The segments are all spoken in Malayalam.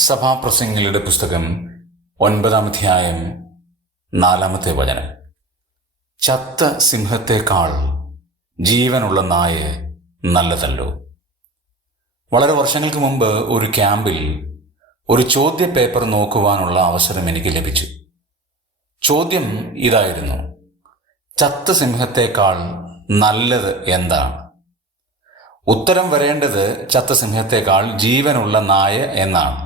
സഭാപ്രസംഗികളുടെ പുസ്തകം 9-ാം അധ്യായം 4-ാമത്തെ വചനം. ചത്ത സിംഹത്തെക്കാൾ ജീവനുള്ള നായ നല്ലതല്ലോ. വളരെ വർഷങ്ങൾക്ക് മുമ്പ് ഒരു ക്യാമ്പിൽ ഒരു ചോദ്യ പേപ്പർ നോക്കുവാനുള്ള അവസരം എനിക്ക് ലഭിച്ചു. ചോദ്യം ഇതായിരുന്നു: ചത്ത സിംഹത്തെക്കാൾ നല്ലത് എന്താണ്? ഉത്തരം വരേണ്ടത് ചത്ത സിംഹത്തെക്കാൾ ജീവനുള്ള നായ എന്നാണ്.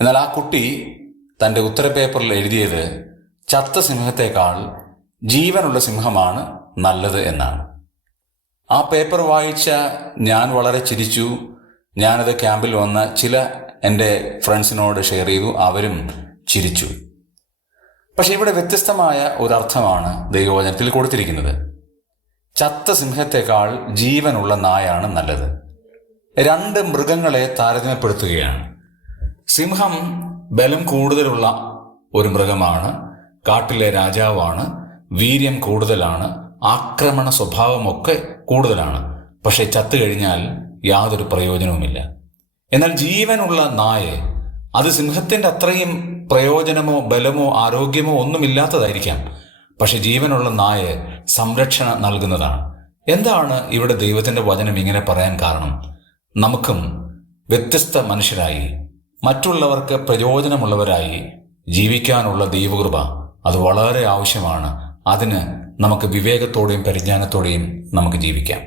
എന്നാൽ ആ കുട്ടി തൻ്റെ ഉത്തരപേപ്പറിൽ എഴുതിയത് ചത്ത സിംഹത്തെക്കാൾ ജീവനുള്ള സിംഹമാണ് നല്ലത് എന്നാണ്. ആ പേപ്പർ വായിച്ച ഞാൻ വളരെ ചിരിച്ചു. ഞാനത് ക്യാമ്പിൽ വന്ന ചില എൻ്റെ ഫ്രണ്ട്സിനോട് ഷെയർ ചെയ്തു. അവരും ചിരിച്ചു. പക്ഷെ ഇവിടെ വ്യത്യസ്തമായ ഒരർത്ഥമാണ് ദൈവവചനത്തിൽ കൊടുത്തിരിക്കുന്നത്. ചത്ത സിംഹത്തെക്കാൾ ജീവനുള്ള നായാണ് നല്ലത്. രണ്ട് മൃഗങ്ങളെ താരതമ്യപ്പെടുത്തുകയാണ്. സിംഹം ബലം കൂടുതലുള്ള ഒരു മൃഗമാണ്, കാട്ടിലെ രാജാവാണ്, വീര്യം കൂടുതലാണ്, ആക്രമണ സ്വഭാവമൊക്കെ കൂടുതലാണ്. പക്ഷെ ചത്തു കഴിഞ്ഞാൽ യാതൊരു പ്രയോജനവുമില്ല. എന്നാൽ ജീവനുള്ള നായ, അത് സിംഹത്തിൻ്റെ അത്രയും പ്രയോജനമോ ബലമോ ആരോഗ്യമോ ഒന്നുമില്ലാത്തതായിരിക്കാം. പക്ഷെ ജീവനുള്ള നായ സംരക്ഷണം നൽകുന്നതാണ്. എന്താണ് ഇവിടെ ദൈവത്തിൻ്റെ വചനം ഇങ്ങനെ പറയാൻ കാരണം? നമുക്കും വ്യത്യസ്ത മനുഷ്യരായി, മറ്റുള്ളവർക്ക് പ്രയോജനമുള്ളവരായി ജീവിക്കാനുള്ള ദൈവകൃപ അത് വളരെ ആവശ്യമാണ്. അതിന് നമുക്ക് വിവേകത്തോടെയും പരിജ്ഞാനത്തോടെയും നമുക്ക് ജീവിക്കാം.